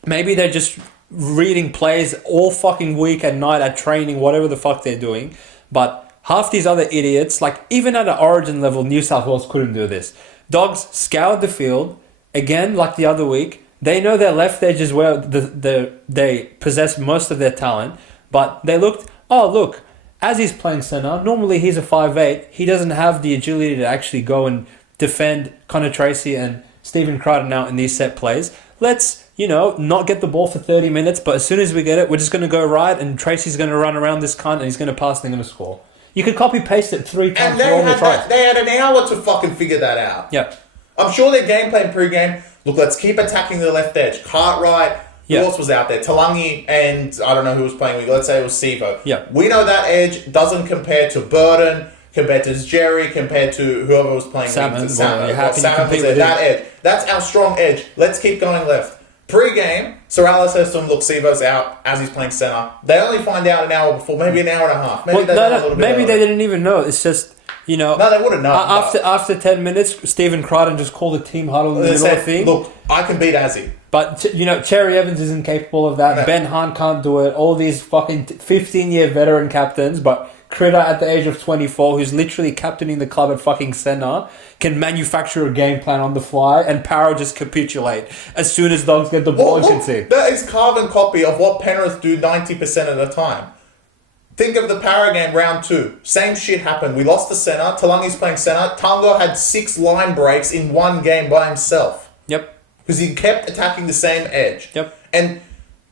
maybe they're just reading plays all fucking week and night at training, whatever the fuck they're doing. But half these other idiots, like even at an origin level, New South Wales couldn't do this. Dogs scoured the field, again, like the other week. They know their left edge is where they possess most of their talent. But they looked, oh, look, as he's playing centre, normally he's a 5'8". He doesn't have the agility to actually go and defend Connor Tracy and Stephen Crichton out in these set plays. Let's, not get the ball for 30 minutes, but as soon as we get it, we're just going to go right, and Tracy's going to run around this cunt, and he's going to pass, and they're going to score. You could copy-paste it 3 times. And they had an hour to fucking figure that out. Yeah. I'm sure their game plan pre-game, look, let's keep attacking the left edge. Cartwright, who else was out there? Talangi and I don't know who was playing. Let's say it was Sivo. Yeah. We know that edge doesn't compare to Burton, compared to Jerry, compared to whoever was playing. Salmon. Salmon was compete there. with That edge. That's our strong edge. Let's keep going left. Pre-game, Sorrells says to him, look, Sivo's out as he's playing centre. They only find out an hour before, maybe an hour and a half. Maybe they didn't even know. It's just, No, they wouldn't know. After 10 minutes, Stephen Crichton just called a team huddle in the middle of the thing. Look, I can beat Azzy. But, Cherry Evans isn't capable of that. No. Ben Hunt can't do it. All these fucking 15-year veteran captains, but Critter at the age of 24, who's literally captaining the club at fucking centre, can manufacture a game plan on the fly, and Para just capitulate as soon as Dogs get the ball and concede. That is carbon copy of what Penrith do 90% of the time. Think of the Para game round 2. Same shit happened. We lost the centre. Talangi's playing centre. Tango had 6 line breaks in one game by himself. Yep. Because he kept attacking the same edge. Yep. And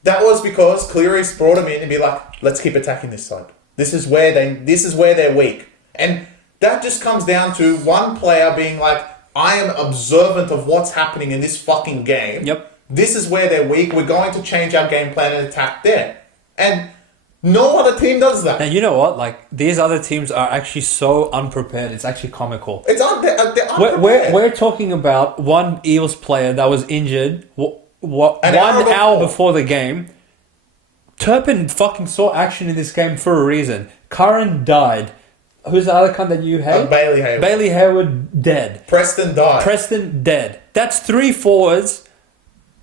that was because Cleary's brought him in and be like, let's keep attacking this side. This is where they're weak. And that just comes down to one player being like, I am observant of what's happening in this fucking game. Yep. This is where they're weak. We're going to change our game plan and attack there. And no other team does that. And you know what? Like, these other teams are actually so unprepared. It's actually comical. They're unprepared. We're talking about one Eels player that was injured 1 hour before the game. Turpin fucking saw action in this game for a reason. Curran died. Who's the other cunt that you hate? Bailey Hayward. Bailey Hayward dead. Preston died. Preston dead. That's 3 forwards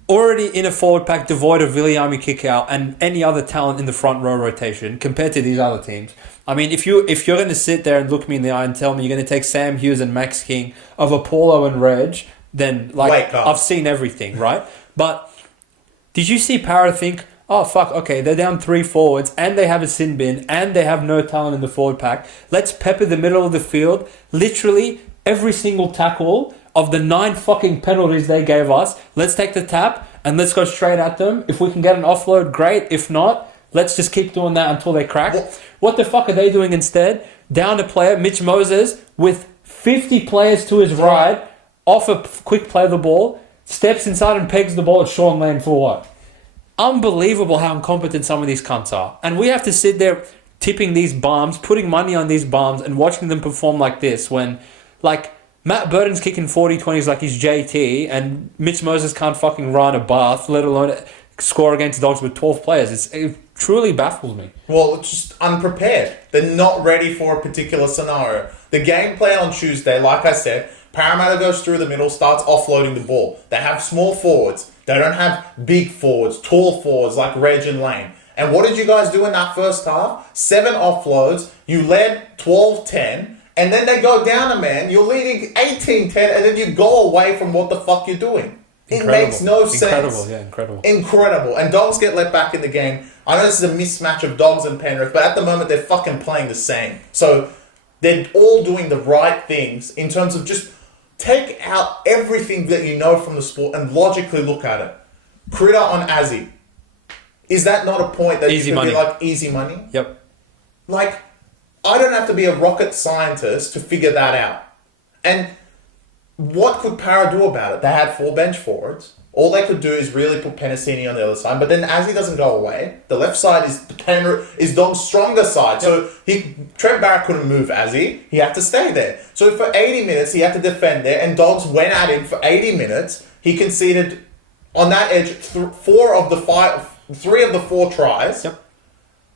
already in a forward pack devoid of Viliami kick-out and any other talent in the front row rotation compared to these other teams. I mean, if you're going to sit there and look me in the eye and tell me you're going to take Sam Hughes and Max King of Apollo and Reg, then I've seen everything, right? But did you see Para think, oh, fuck, okay, they're down 3 forwards, and they have a sin bin, and they have no talent in the forward pack. Let's pepper the middle of the field. Literally, every single tackle of the 9 fucking penalties they gave us, let's take the tap, and let's go straight at them. If we can get an offload, great. If not, let's just keep doing that until they crack. What the fuck are they doing instead? Down a player, Mitch Moses, with 50 players to his right, off a quick play of the ball, steps inside and pegs the ball at Sean Lane for what? Unbelievable how incompetent some of these cunts are. And we have to sit there tipping these bums, putting money on these bums, and watching them perform like this when, like, Matt Burton's kicking 40-20s like he's JT, and Mitch Moses can't fucking run a bath, let alone score against Dogs with 12 players. It truly baffles me. Well, it's just unprepared. They're not ready for a particular scenario. The game plan on Tuesday, like I said, Parramatta goes through the middle, starts offloading the ball. They have small forwards. They don't have big forwards, tall forwards like Reg and Lane. And what did you guys do in that first half? 7 offloads. You led 12-10. And then they go down a man. You're leading 18-10. And then you go away from what the fuck you're doing. It makes no sense. Incredible. And Dogs get let back in the game. I know this is a mismatch of Dogs and Penrith. But at the moment, they're fucking playing the same. So they're all doing the right things in terms of just take out everything that you know from the sport and logically look at it. Critter on Azzy. Is that not a point that easy you can money. be like, easy money? Yep. Like, I don't have to be a rocket scientist to figure that out. And what could Para do about it? They had 4 bench forwards. All they could do is really put Penasini on the other side. But then Azzy doesn't go away. The left side is Dog's stronger side. So Trent Barrett couldn't move Azzy. He had to stay there. So for 80 minutes, he had to defend there. And Dogs went at him for 80 minutes. He conceded on that edge, 3 of the 4 tries. Yep.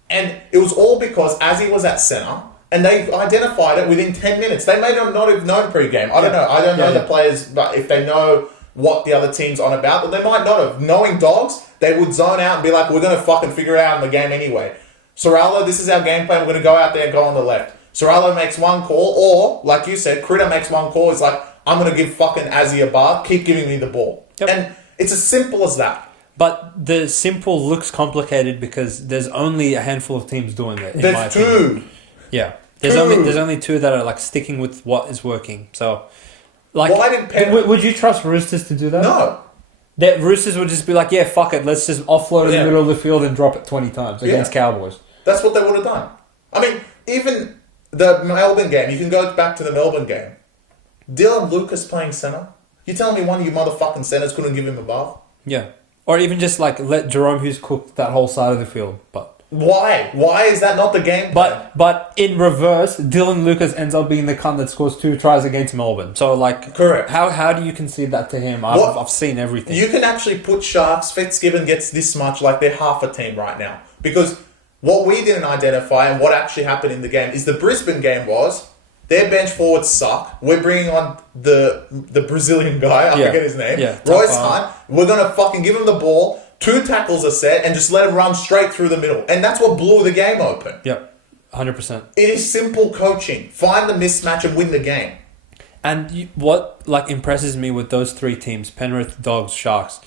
And it was all because Azzy was at centre, and they identified it within 10 minutes. They may not have known pre-game. I don't know. I don't know the players, but if they know what the other team's on about, but they might not have. Knowing Dogs, they would zone out and be like, we're going to fucking figure it out in the game anyway. Sorrello, this is our game plan. We're going to go out there and go on the left. Sorrello makes one call, or, like you said, Critter makes one call. It's like, I'm going to give fucking Azzy a bar. Keep giving me the ball. Yep. And it's as simple as that. But the simple looks complicated because there's only a handful of teams doing it. There's 2. Yeah. There's only 2 that are like sticking with what is working. So, like, why didn't Penrith... Would you trust Roosters to do that? No. That Roosters would just be like, yeah, fuck it, let's just offload in the middle of the field and drop it 20 times against Cowboys. That's what they would have done. I mean, even the Melbourne game, you can go back to the Melbourne game. Dylan Lucas playing centre. You telling me one of you motherfucking centres couldn't give him a bath? Yeah. Or even just like let Jerome Hughes cook that whole side of the field. But why? Why is that not the game plan? But in reverse, Dylan Lucas ends up being the cunt that scores 2 tries against Melbourne. So like, correct. How do you concede that to him? I've seen everything. You can actually put Sharks. Fitzgibbon gets this much, like they're half a team right now. Because what we didn't identify and what actually happened in the game is the Brisbane game was their bench forwards suck. We're bringing on the Brazilian guy. I forget his name. Yeah, Royce Hunt. We're gonna fucking give him the ball. 2 tackles are set and just let him run straight through the middle. And that's what blew the game open. Yep, 100%. It is simple coaching. Find the mismatch and win the game. And what like impresses me with those 3 teams, Penrith, Dogs, Sharks,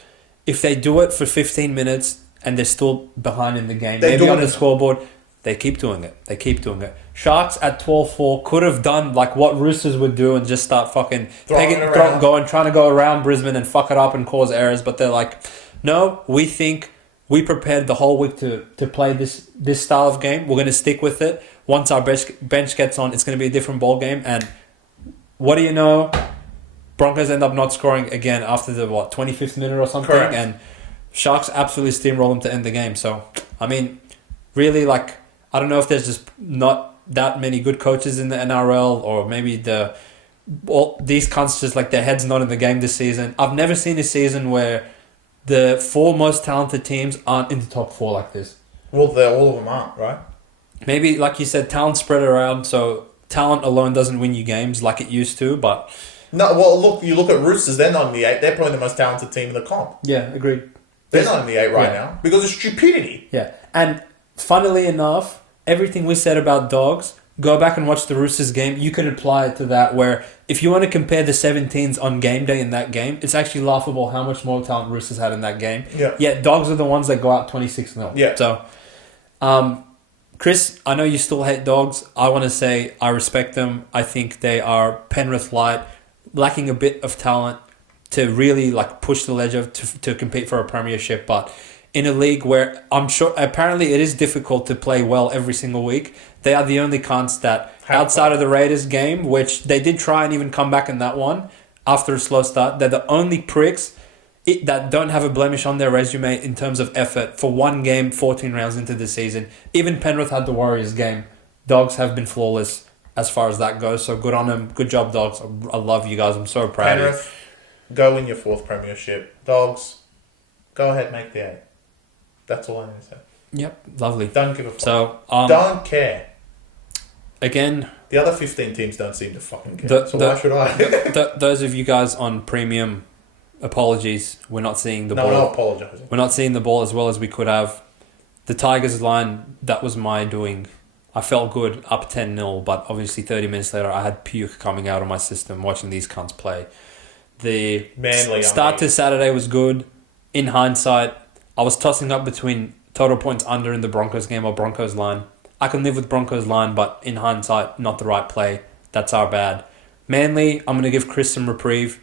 if they do it for 15 minutes and they're still behind in the game, maybe on the scoreboard, they keep doing it. They keep doing it. Sharks at 12-4 could have done like what Roosters would do and just start fucking trying to go around Brisbane and fuck it up and cause errors. But they're like, no, we think we prepared the whole week to play this style of game. We're going to stick with it. Once our bench gets on, it's going to be a different ball game. And what do you know? Broncos end up not scoring again after the 25th minute or something. Correct. And Sharks absolutely steamroll them to end the game. So, I mean, really, like, I don't know if there's just not that many good coaches in the NRL, or maybe these cunts just like their head's not in the game this season. I've never seen a season where the 4 most talented teams aren't in the top 4 like this. Well, all of them aren't, right? Maybe, like you said, talent spread around, so talent alone doesn't win you games like it used to, but... No, well, look, you look at Roosters, they're not in the 8. They're probably the most talented team in the comp. Yeah, agreed. They're not in the 8 right now because of stupidity. Yeah, and funnily enough, everything we said about Dogs, go back and watch the Roosters game. You could apply it to that, where if you want to compare the 17s on game day in that game, it's actually laughable how much more talent Roosters had in that game. Yeah. Yet Dogs are the ones that go out 26-0. Yeah. So, Chris, I know you still hate Dogs. I want to say I respect them. I think they are Penrith light, lacking a bit of talent to really like push the ledge to compete for a premiership, but in a league where I'm sure apparently it is difficult to play well every single week, they are the only cunts that outside of the Raiders game, which they did try and even come back in that one after a slow start, they're the only pricks that don't have a blemish on their resume in terms of effort for one game 14 rounds into the season. Even Penrith had the Warriors game. Dogs have been flawless as far as that goes, so good on them. Good job, Dogs. I love you guys. I'm so proud Penrith, of you. go win your 4th premiership. Dogs, go ahead, make the 8. That's all I need to say. Yep, lovely. Don't give a fuck. So, don't care. Again, the other 15 teams don't seem to fucking care. Why should I? Those of you guys on premium, apologies. We're not seeing the ball. No, apologizing. We're not seeing the ball as well as we could have. The Tigers line, that was my doing. I felt good up 10-0, but obviously 30 minutes later I had puke coming out of my system watching these cunts play. The start to Saturday was good. In hindsight, I was tossing up between total points under in the Broncos game or Broncos line. I can live with Broncos line, but in hindsight, not the right play. That's our bad. Manly, I'm going to give Chris some reprieve.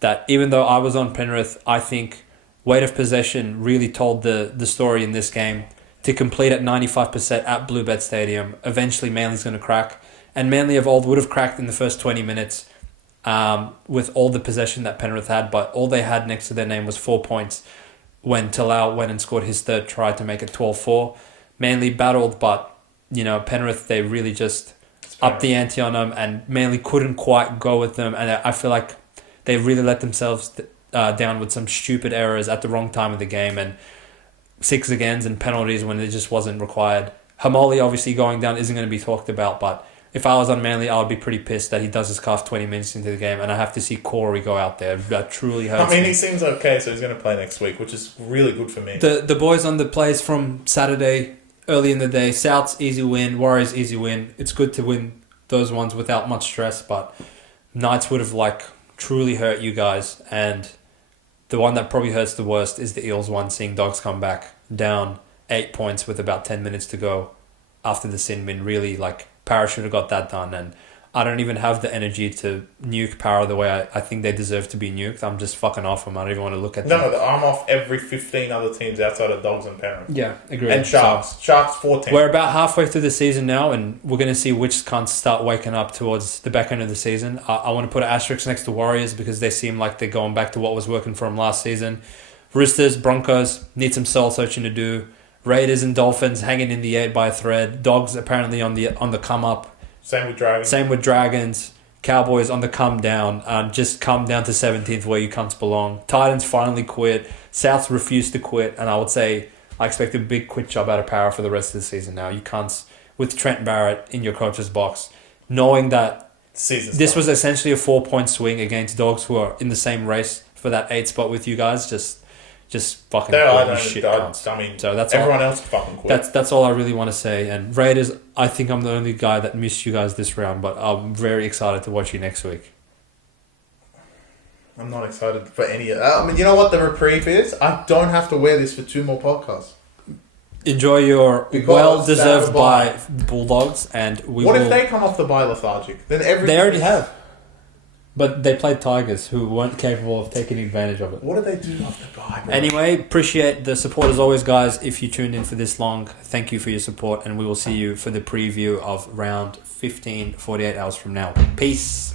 That even though I was on Penrith, I think weight of possession really told the story in this game. To complete at 95% at Bluebet Stadium, eventually Manly's going to crack. And Manly of old would have cracked in the first 20 minutes with all the possession that Penrith had, but all they had next to their name was 4 points when Talau went and scored his 3rd try to make it 12-4. Manly battled, but Penrith, they really just upped the ante on them, and Manly couldn't quite go with them, and I feel like they really let themselves down with some stupid errors at the wrong time of the game and 6 agains and penalties when it just wasn't required. Hamoli obviously going down isn't going to be talked about, but if I was on Manly, I would be pretty pissed that he does his calf 20 minutes into the game and I have to see Corey go out there. That truly hurts me. He seems okay, so he's going to play next week, which is really good for me. The boys on the plays from Saturday, early in the day, South's easy win, Warriors easy win. It's good to win those ones without much stress, but Knights would have truly hurt you guys, and the one that probably hurts the worst is the Eels one, seeing Dogs come back down 8 points with about 10 minutes to go after the sin bin. Really, Para should have got that done, and I don't even have the energy to nuke Para the way I think they deserve to be nuked. I'm just fucking off them. I don't even want to look at them. No, I'm off every 15 other teams outside of Dogs and Penrith. Yeah, agree. And Sharks. So, Sharks 14. We're about halfway through the season now, and we're going to see which cunts start waking up towards the back end of the season. I want to put an asterisk next to Warriors because they seem like they're going back to what was working for them last season. Roosters, Broncos, need some soul searching to do. Raiders and Dolphins hanging in the 8 by a thread. Dogs apparently on the come up. Same with Dragons. Cowboys on the come down. Just come down to 17th where you cunts belong. Titans finally quit. Souths refused to quit. And I would say I expect a big quit job out of Para for the rest of the season now. You cunts with Trent Barrett in your coach's box. Knowing that this was essentially a 4-point swing against Dogs who are in the same race for that 8 spot with you guys. Just fucking shit cunts. I mean, so that's everyone all, else fucking quit. That's all I really want to say. And Raiders, I think I'm the only guy that missed you guys this round, but I'm very excited to watch you next week. I'm not excited for any of that. You know what the reprieve is? I don't have to wear this for 2 more podcasts. Enjoy your well-deserved bye, Bulldogs, and What if they come off the bye lethargic? Then they already have. But they played Tigers, who weren't capable of taking advantage of it. What do they do after bye? Anyway, appreciate the support as always, guys. If you tuned in for this long, thank you for your support, and we will see you for the preview of round 15, 48 hours from now. Peace.